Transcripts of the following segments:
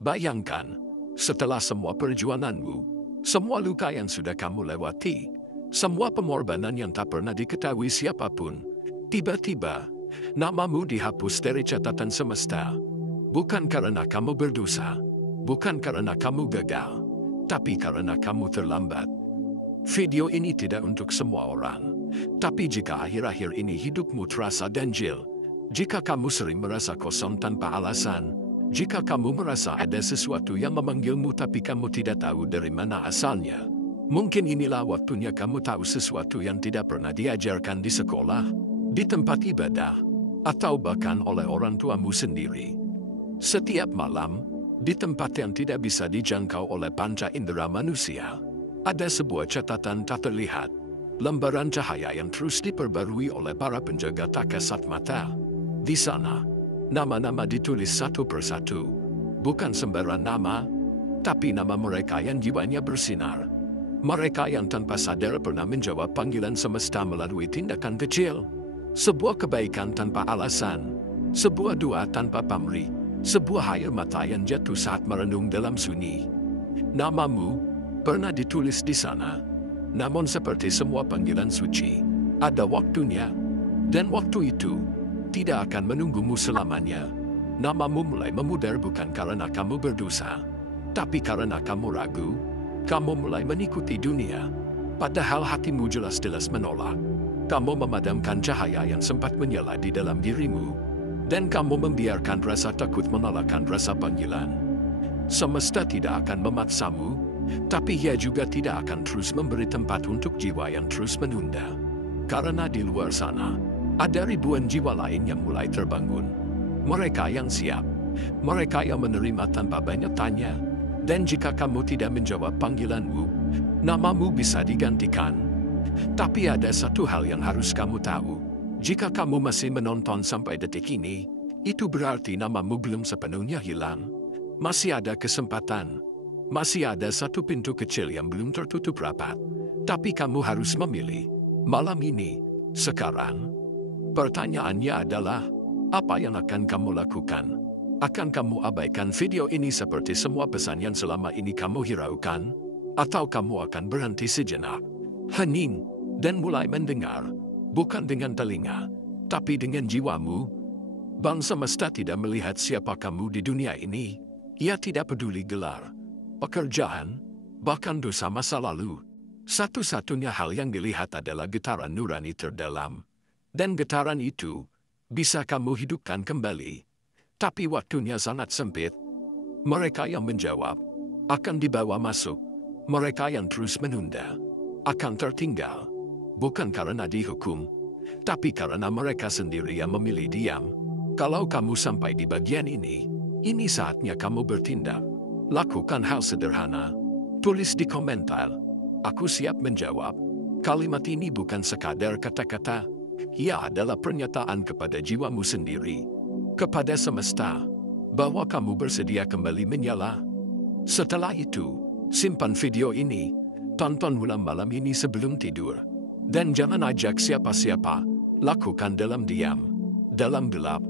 Bayangkan, setelah semua perjuanganmu, semua luka yang sudah kamu lewati, semua pengorbanan yang tak pernah diketahui siapapun, tiba-tiba, namamu dihapus dari catatan semesta. Bukan karena kamu berdosa, bukan karena kamu gagal, tapi karena kamu terlambat. Video ini tidak untuk semua orang, tapi jika akhir-akhir ini hidupmu terasa ganjil, jika kamu sering merasa kosong tanpa alasan, jika kamu merasa ada sesuatu yang memanggilmu tapi kamu tidak tahu dari mana asalnya, mungkin inilah waktunya kamu tahu sesuatu yang tidak pernah diajarkan di sekolah, di tempat ibadah, atau bahkan oleh orang tuamu sendiri. Setiap malam, di tempat yang tidak bisa dijangkau oleh panca indera manusia, ada sebuah catatan tak terlihat, lembaran cahaya yang terus diperbarui oleh para penjaga tak kasat mata. Di sana, nama-nama ditulis satu persatu, bukan sembarang nama, tapi nama mereka yang jiwanya bersinar. Mereka yang tanpa sadar pernah menjawab panggilan semesta melalui tindakan kecil. Sebuah kebaikan tanpa alasan, sebuah doa tanpa pamrih, sebuah air mata yang jatuh saat merenung dalam sunyi. Namamu pernah ditulis di sana, namun seperti semua panggilan suci, ada waktunya, dan waktu itu tidak akan menunggumu selamanya. Namamu mulai memudar bukan karena kamu berdosa, tapi karena kamu ragu. Kamu mulai mengikuti dunia, padahal hatimu jelas-jelas menolak. Kamu memadamkan cahaya yang sempat menyala di dalam dirimu, dan kamu membiarkan rasa takut mengalahkan rasa panggilan. Semesta tidak akan memaksamu, tapi ia juga tidak akan terus memberi tempat untuk jiwa yang terus menunda. Karena di luar sana, ada ribuan jiwa lain yang mulai terbangun. Mereka yang siap, mereka yang menerima tanpa banyak tanya, dan jika kamu tidak menjawab panggilanmu, namamu bisa digantikan. Tapi ada satu hal yang harus kamu tahu. Jika kamu masih menonton sampai detik ini, itu berarti namamu belum sepenuhnya hilang. Masih ada kesempatan. Masih ada satu pintu kecil yang belum tertutup rapat. Tapi kamu harus memilih. Malam ini, sekarang. Pertanyaannya adalah, apa yang akan kamu lakukan? Akan kamu abaikan video ini seperti semua pesan yang selama ini kamu hiraukan? Atau kamu akan berhenti sejenak, hening, dan mulai mendengar? Bukan dengan telinga, tapi dengan jiwamu. Bang semesta tidak melihat siapa kamu di dunia ini. Ia tidak peduli gelar, pekerjaan, bahkan dosa masa lalu. Satu-satunya hal yang dilihat adalah getaran nurani terdalam. Dan getaran itu bisa kamu hidupkan kembali. Tapi waktunya sangat sempit. Mereka yang menjawab akan dibawa masuk. Mereka yang terus menunda akan tertinggal. Bukan karena dihukum, tapi karena mereka sendiri yang memilih diam. Kalau kamu sampai di bagian ini saatnya kamu bertindak. Lakukan hal sederhana. Tulis di komentar, "Aku siap menjawab." Kalimat ini bukan sekadar kata-kata. Ia adalah pernyataan kepada jiwamu sendiri, kepada semesta, bahwa kamu bersedia kembali menyala. Setelah itu, simpan video ini, tonton ulang malam ini sebelum tidur. Dan jangan ajak siapa-siapa, lakukan dalam diam, dalam gelap,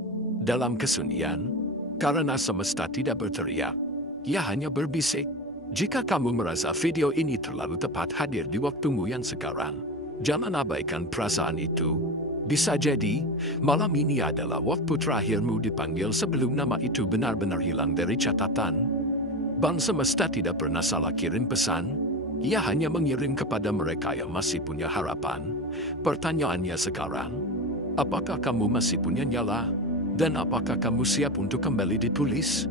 dalam kesunyian, karena semesta tidak berteriak. Ia hanya berbisik. Jika kamu merasa video ini terlalu tepat hadir di waktumu yang sekarang, jangan abaikan perasaan itu. Bisa jadi, malam ini adalah waktu terakhirmu dipanggil sebelum nama itu benar-benar hilang dari catatan. Bang semesta tidak pernah salah kirim pesan. Ia hanya mengirim kepada mereka yang masih punya harapan. Pertanyaannya sekarang, apakah kamu masih punya nyala? Dan apakah kamu siap untuk kembali ditulis?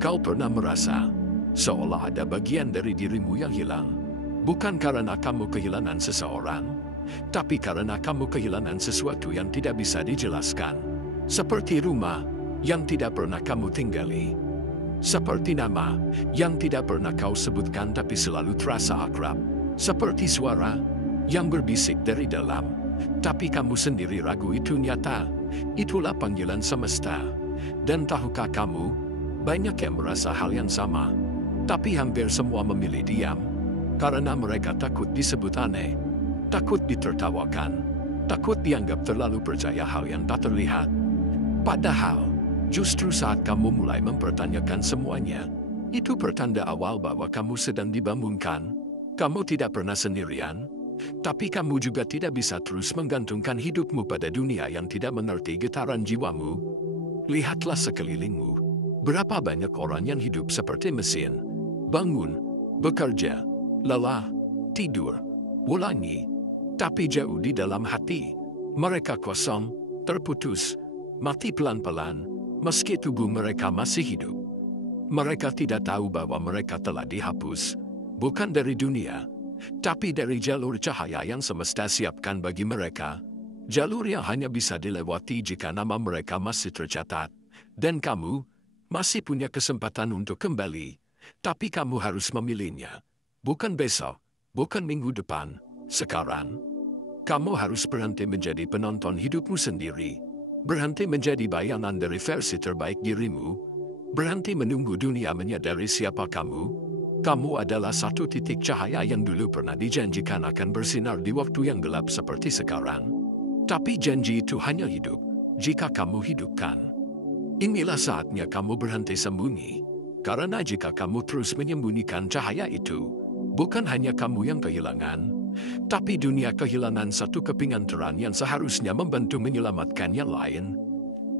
Kau pernah merasa seolah ada bagian dari dirimu yang hilang, bukan karena kamu kehilangan seseorang, tapi karena kamu kehilangan sesuatu yang tidak bisa dijelaskan. Seperti rumah yang tidak pernah kamu tinggali. Seperti nama yang tidak pernah kau sebutkan tapi selalu terasa akrab. Seperti suara yang berbisik dari dalam, tapi kamu sendiri ragu itu nyata. Itulah panggilan semesta. Dan tahukah kamu, banyak yang merasa hal yang sama. Tapi hampir semua memilih diam, karena mereka takut disebut aneh, takut ditertawakan, Takut dianggap terlalu percaya hal yang tak terlihat. Padahal, justru saat kamu mulai mempertanyakan semuanya, itu pertanda awal bahwa kamu sedang dibangunkan. Kamu tidak pernah sendirian, tapi kamu juga tidak bisa terus menggantungkan hidupmu pada dunia yang tidak mengerti getaran jiwamu. Lihatlah sekelilingmu. Berapa banyak orang yang hidup seperti mesin. Bangun, bekerja, lelah, tidur, ulangi. Tapi jauh di dalam hati, mereka kosong, terputus, mati pelan-pelan, meski tubuh mereka masih hidup. Mereka tidak tahu bahwa mereka telah dihapus, bukan dari dunia, tapi dari jalur cahaya yang semesta siapkan bagi mereka. Jalur yang hanya bisa dilewati jika nama mereka masih tercatat. Dan kamu masih punya kesempatan untuk kembali, tapi kamu harus memilihnya. Bukan besok, bukan minggu depan, sekarang. Kamu harus berhenti menjadi penonton hidupmu sendiri. Berhenti menjadi bayangan dari versi terbaik dirimu. Berhenti menunggu dunia menyadari siapa kamu. Kamu adalah satu titik cahaya yang dulu pernah dijanjikan akan bersinar di waktu yang gelap seperti sekarang. Tapi janji itu hanya hidup jika kamu hidupkan. Inilah saatnya kamu berhenti sembunyi. Karena jika kamu terus menyembunyikan cahaya itu, bukan hanya kamu yang kehilangan, tapi dunia kehilangan satu kepingan terang yang seharusnya membantu menyelamatkan yang lain.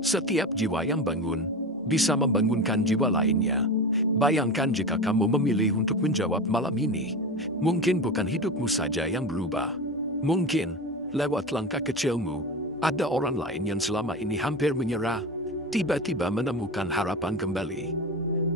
Setiap jiwa yang bangun bisa membangunkan jiwa lainnya. Bayangkan jika kamu memilih untuk menjawab malam ini, mungkin bukan hidupmu saja yang berubah. Mungkin, lewat langkah kecilmu, ada orang lain yang selama ini hampir menyerah, tiba-tiba menemukan harapan kembali.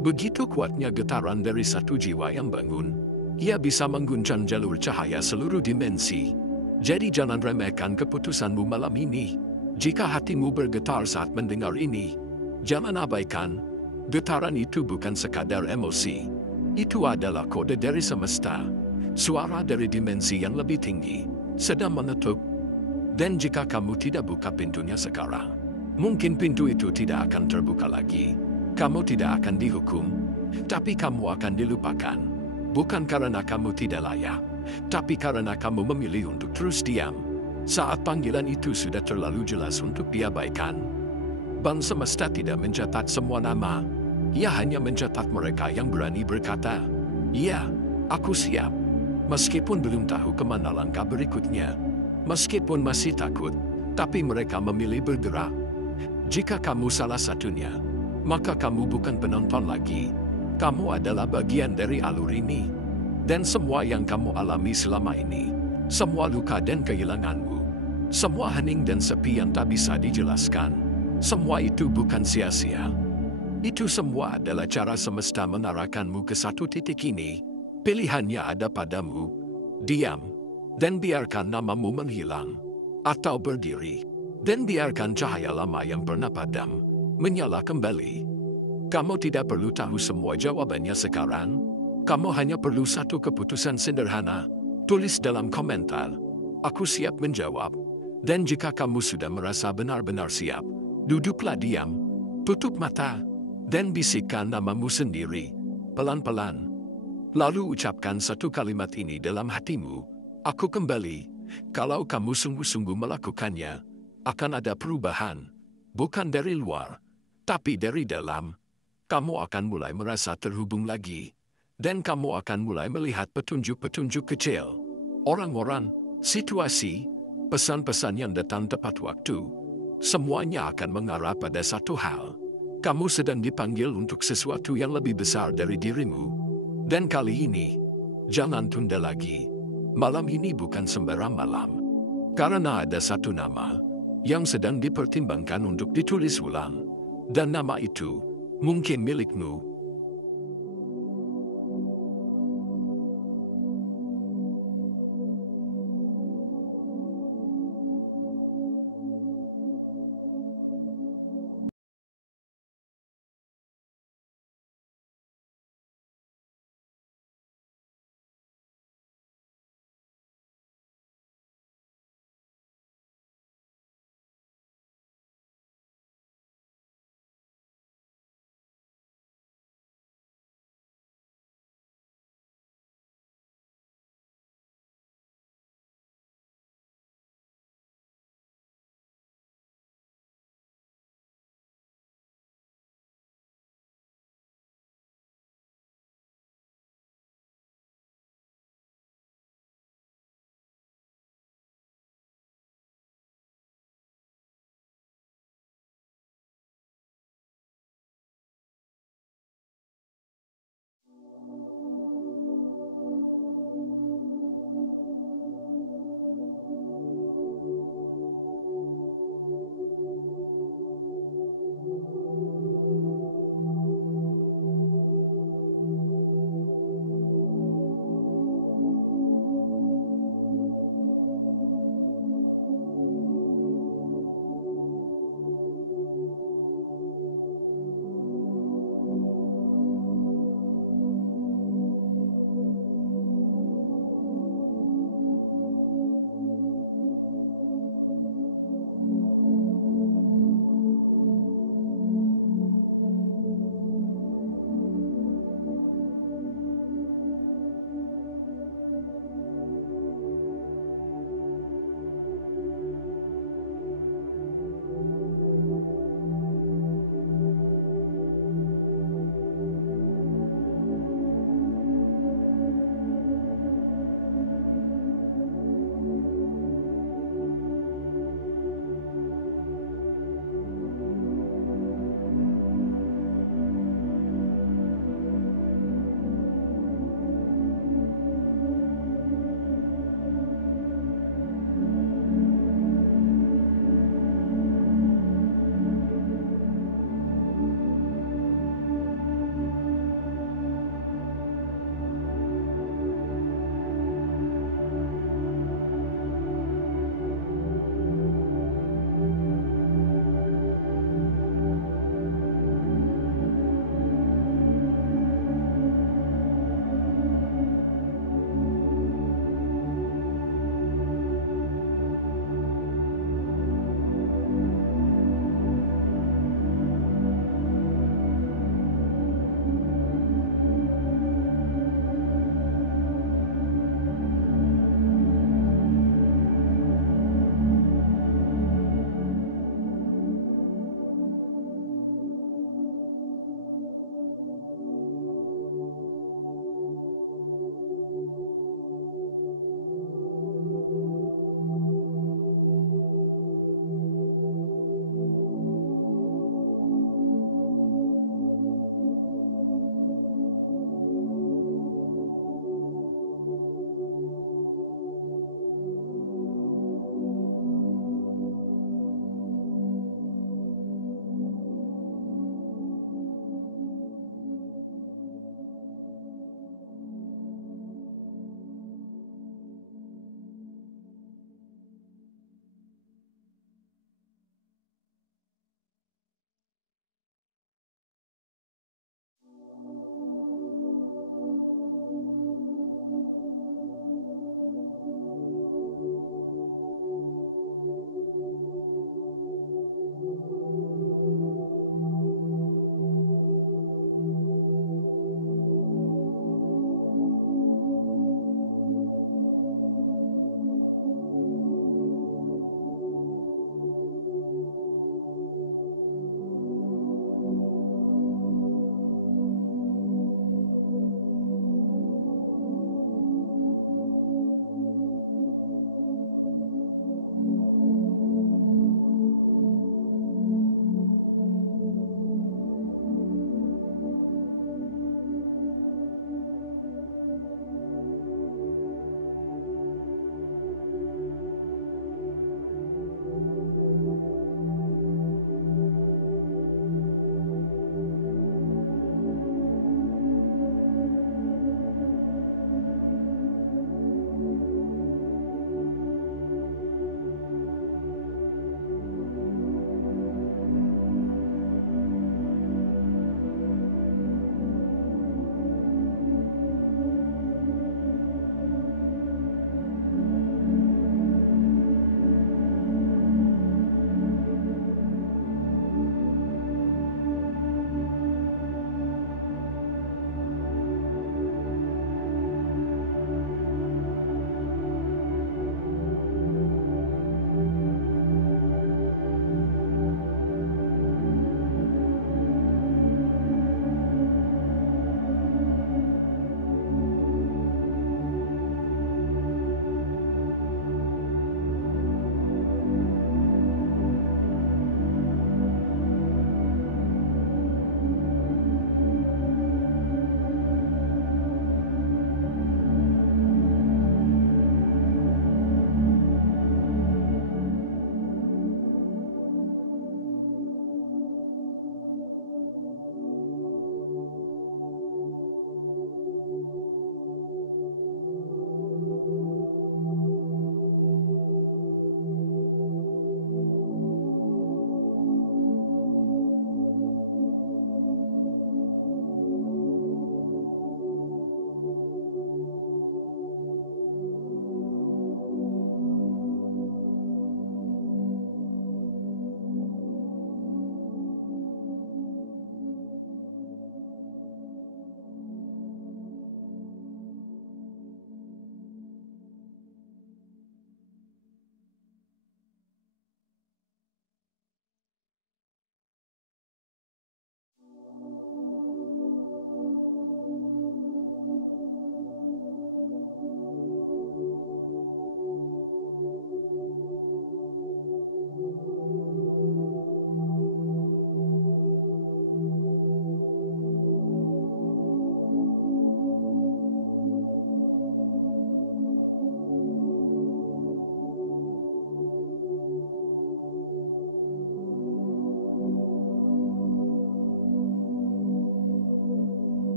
Begitu kuatnya getaran dari satu jiwa yang bangun. Ia bisa mengguncang jalur cahaya seluruh dimensi. Jadi jangan remehkan keputusanmu malam ini. Jika hatimu bergetar saat mendengar ini, jangan abaikan. Getaran itu bukan sekadar emosi. Itu adalah kode dari semesta. Suara dari dimensi yang lebih tinggi sedang mengetuk. Dan jika kamu tidak buka pintunya sekarang, mungkin pintu itu tidak akan terbuka lagi. Kamu tidak akan dihukum, tapi kamu akan dilupakan. Bukan karena kamu tidak layak, tapi karena kamu memilih untuk terus diam. Saat panggilan itu sudah terlalu jelas untuk diabaikan. Bang semesta tidak mencatat semua nama. Ia hanya mencatat mereka yang berani berkata, "Ya, aku siap." Meskipun belum tahu kemana langkah berikutnya. Meskipun masih takut, tapi mereka memilih bergerak. Jika kamu salah satunya, maka kamu bukan penonton lagi. Kamu adalah bagian dari alur ini. Dan semua yang kamu alami selama ini, semua luka dan kehilanganmu, semua hening dan sepi yang tak bisa dijelaskan, semua itu bukan sia-sia. Itu semua adalah cara semesta mengarahkanmu ke satu titik ini. Pilihannya ada padamu. Diam, dan biarkan namamu menghilang. Atau berdiri, dan biarkan cahaya lama yang pernah padam menyala kembali. Kamu tidak perlu tahu semua jawabannya sekarang. Kamu hanya perlu satu keputusan sederhana. Tulis dalam komentar, "Aku siap menjawab." Dan jika kamu sudah merasa benar-benar siap, duduklah diam, tutup mata, dan bisikkan namamu sendiri, pelan-pelan. Lalu ucapkan satu kalimat ini dalam hatimu, "Aku kembali." Kalau kamu sungguh-sungguh melakukannya, akan ada perubahan. Bukan dari luar, tapi dari dalam. Kamu akan mulai merasa terhubung lagi. Dan kamu akan mulai melihat petunjuk-petunjuk kecil. Orang-orang, situasi, pesan-pesan yang datang tepat waktu. Semuanya akan mengarah pada satu hal. Kamu sedang dipanggil untuk sesuatu yang lebih besar dari dirimu. Dan kali ini, jangan tunda lagi. Malam ini bukan sembarang malam. Karena ada satu nama yang sedang dipertimbangkan untuk ditulis ulang. Dan nama itu mungkin milikmu.